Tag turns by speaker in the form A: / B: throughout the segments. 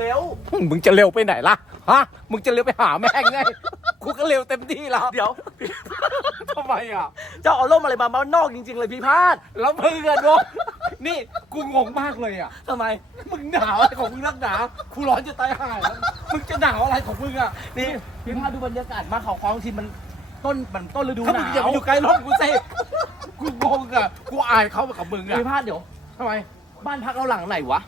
A: เร็ว
B: มึงจะเร็วไปไหนล่ะฮะมึงจะเร็วไปหาแม่งไงกูก็เร็วเต็มที่แล้ว
A: ๆเดี๋ยว
B: ทำไมอะ
A: เจ้าเอาร่มอะไรมาบ้านนอกจริง ๆ เลยพี่พาด
B: แล้วมึงอะโดนนี่กูงงมากเลยอะ
A: ทำไม
B: มึงหนาวอะไรของมึงนักหนากูร้อนจะตายห่าแล้วมึงจะหนาวอะไรของมึงอะ
A: นี่ พี่พาดดูบรรยากาศมาเขาคลองทีมันต้นมันต้นฤดู
B: ถ้า
A: ห
B: มึ
A: นาง
B: อย่าไป
A: ว
B: อยู่ใกล้รถกูสิกูงงอะ กูอายเขากับมึงอะ
A: พี่พาดเดี๋ยว
B: ทำไม
A: บ้านพักเราหลังไหนวะ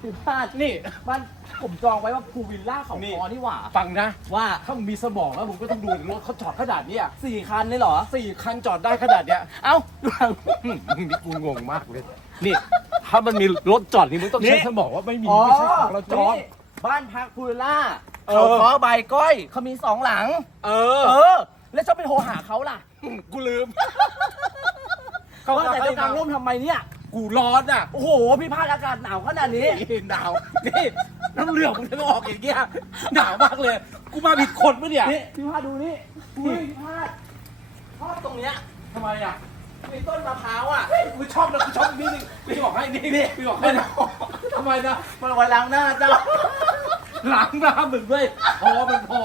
A: พี่พาด
B: นี่
A: บ้านผมจองไว้ว่าภูวิลล่าเขา
B: นี่
A: คอนี่หว่า
B: ฟังนะ
A: ว่า
B: ถ้ามึงมีสมองแล้วมึงก็ต้องดูรถเขาจอดขนาดเนี้ย
A: สี่คันเลยเหรอ
B: สี่คันจอดได้ขนาดเนี้ย
A: เอ้าดูหลัง
B: อืมมึงนี่กูงงมากเลย นี่ ถ้ามันมีรถจอดนี่มึงต้อง
A: นี่
B: ใช้สมองว่าไม่มีไม่ใช่ของเราจอด
A: นี่บ้านพักภูวิลล่า
B: เออ
A: เขาคอใบก้อยเขามีสองหลัง
B: เออ
A: เออ แล้วชอบไปโทรหาเขาล่ะ
B: กูลืม
A: เขาว่าแต่จะกางร่มทำไมเนี่ย
B: กูร้อนอะ
A: โอ้โห พี่พาดอากาศหนาวขนาดนี้
B: นี่หนาว นี่น้ำเหลืองมึงจะออกอย่างเงี้ย หนาวมากเลย กูมาผิดคนปะเนี่ย
A: นี่พี่พาดดูนี่อุ้ยพี่พาดชอบตรงเนี้ย
B: ทำไมอะ
A: มีต้นมะพร้าวอะ
B: กูชอบนะกูชอบนี่นี่กูจะบอกให้นี่นี่กูบอกให้นะทำไมนะ
A: มันเอาไว้ล้างหน้าเจ้า
B: หลังน้ำมึงด้วย พอมันพอ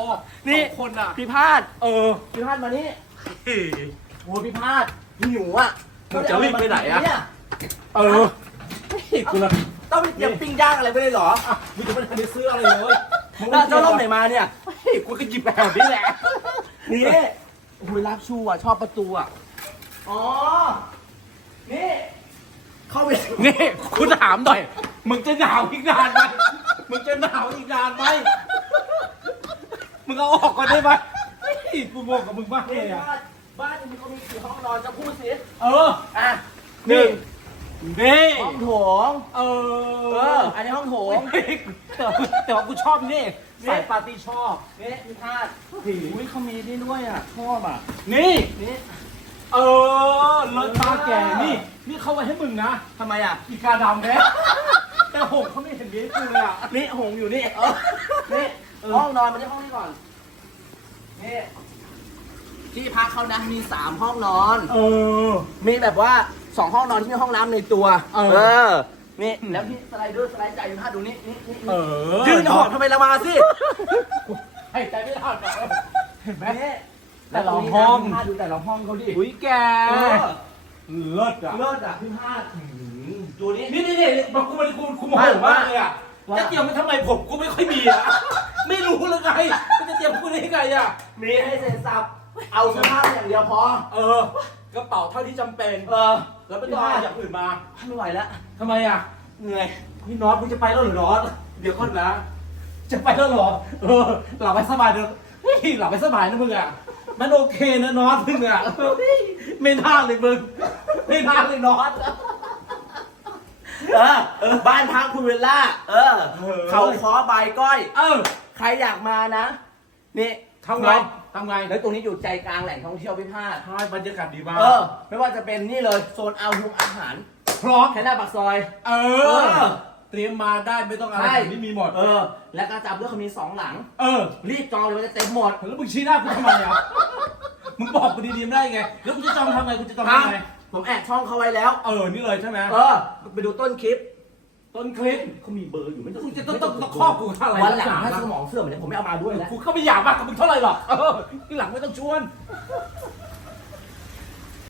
A: นี่
B: สองคนอะ
A: พี่พาด
B: เออ
A: พี่พาดมานี่
B: เฮ้ย
A: โอ้พี่พาดหิวอะ
B: มึงจะรีบไปไหนอะ
A: เย
B: เออเฮ้ยกูละ
A: ต้องไปเตรียมปิ้งย่างอะไรไปเลยเหรอ
B: อะมึงจะไม่ทันได้ซื้ออะไรเลยมึง
A: แล้วเจ้าร่มไหนมาเนี่ย
B: เฮ้ยกูก็หยิบไปแถวนี้แหละ
A: นี่โอ้ยรักชูอะ ชอบประตูอะ อ๋อ นี่ เข้าไป
B: นี่กูถามหน่อย มึงจะหนาวอีกนานไหมมึงจะหนาวอีกนานไหมมึงเอาออกก่อนได้ไหมเฮ้ยกูงงกับมึงมากเล
A: นี่
B: ยอะ
A: บ้านบ้านนี้เขามีกี่ห้องนอนจะพูดสิ
B: เออ
A: อะ
B: นี่ นี่
A: ห้องโถง
B: เอ
A: เอ
B: อ
A: ออันนี้ห้องโถง
B: แต่ว่าแต่ว่ากูชอบนี่สายปาร์ตี้ชอบ
A: นี่พี่พาดอุ้ยเขามีนี่ด้วยอะชอบอะ
B: นี่
A: นี่
B: เออเลิศตาแก่นี่ นี่เข้าไว้ให้มึงนะ
A: ทำไมอะ
B: อีกาดำแท้แต่หงเขาไม่เห็นดีกูเลยอะ
A: นี่หงอยู่นี่ เออ นี่ห้องนอนมาที่ห้องนี้ก่อน นี่ที่พักเขานะมีสามห้องนอน
B: เออ
A: มีแบบว่า สองห้องนอนที่มีห้องน้ำในตัว
B: เออ
A: อนี่แล้วที่สไลเดอร์สไลด์ใจอยู่ท่าดูนี่นี่นี่
B: เออ
A: ยืนหอบทำไมละมาสิ
B: ให้ใจไม่ทันอะเห็นไหม
A: นี่
B: แต่ละห้อง
A: ท่าดูแต่ละห้องเขาดิ
B: อุ้ยแก
A: เออ
B: เลิศอะ
A: เลิศอะพี่พาดดูนี่
B: นี่นี่นี่มากูมันกูกูโมโหมากเลยอะ
A: ว่า
B: จะเตรียมมันทำไมผมกูไม่ค่อยมีอะ ไม่รู้เลยไงมันจะเตรียมกูได้ยังไงอะ
A: มีให้เสร็จสับ เอาเสื้อผ้าอย่างเดียวพอ
B: เออ กระเป๋าเท่าที่จำเป็น
A: เออ
B: แล้วไม่ต้องเอาอย่างอื่นมา
A: ไม่ไหวแล้ว
B: ทำไมอะ
A: เหนื่อย
B: พี่น็อตมึงจะไปแล้วเหรอน็อตเดี๋ยวก่อนนะจะไปแล้วเหรอ เออ หลับไปสบายเดี๋ยวเฮ้ยหลับไปสบายนะมึงอะ มันโอเคนะน็อตมึงอะเฮ้ยไม่น่าเลยมึง ไม่น่าเลยน็อต
A: เออเออบ้านพักคุณเวลล่า เออ
B: เออ
A: เขาขอใบก้อย
B: เออ
A: ใครอยากมานะ นี่
B: ทำไงทำไง
A: แล้วตรงนี้อยู่ใจกลางแหล่งท่องเที่ยวพิพาท
B: ใช่บรรยากาศดีมาก
A: เออ ไม่ว่าจะเป็นนี่เลยโซนเอาทุกอาหาร
B: พร้อม
A: แค่หน้าปากซอย
B: เอ
A: เอ
B: อ
A: อ
B: เตรียมมาได้ไม่ต้องอะไร
A: ใช่
B: นี่มีหมด
A: เออ แล้วก็จำด้วยเขามีสองหลัง
B: เออ
A: รีบจองเลยมันจะเต็มหมด
B: แล้วมึงชี้หน้ากูทำไมอะ มึงบอกกูดีๆไม่ได้ไง แล้วกูจะจำทำไงกูจะจำทำไง
A: ผมแอบช่องเขาไว้แล้ว
B: เออ นี่เลยใช่ไหม
A: เออ ไปดูต้นคลิป
B: ต้นคลิป
A: เขามีเบอร์อยู่ไม่ต้อง
B: กูจะต้องต้องต้องครอบกูเท่าไหร่
A: วันหลัง
B: นัก
A: ถ้า
B: หนา
A: สมองเสื่อมเนี่ยผมไม่เอามาด้วยแล้ว
B: กูก็ไม่อยากมากกับมึงเท่าไหร่หรอกเออที่หลังไม่ต้องชวน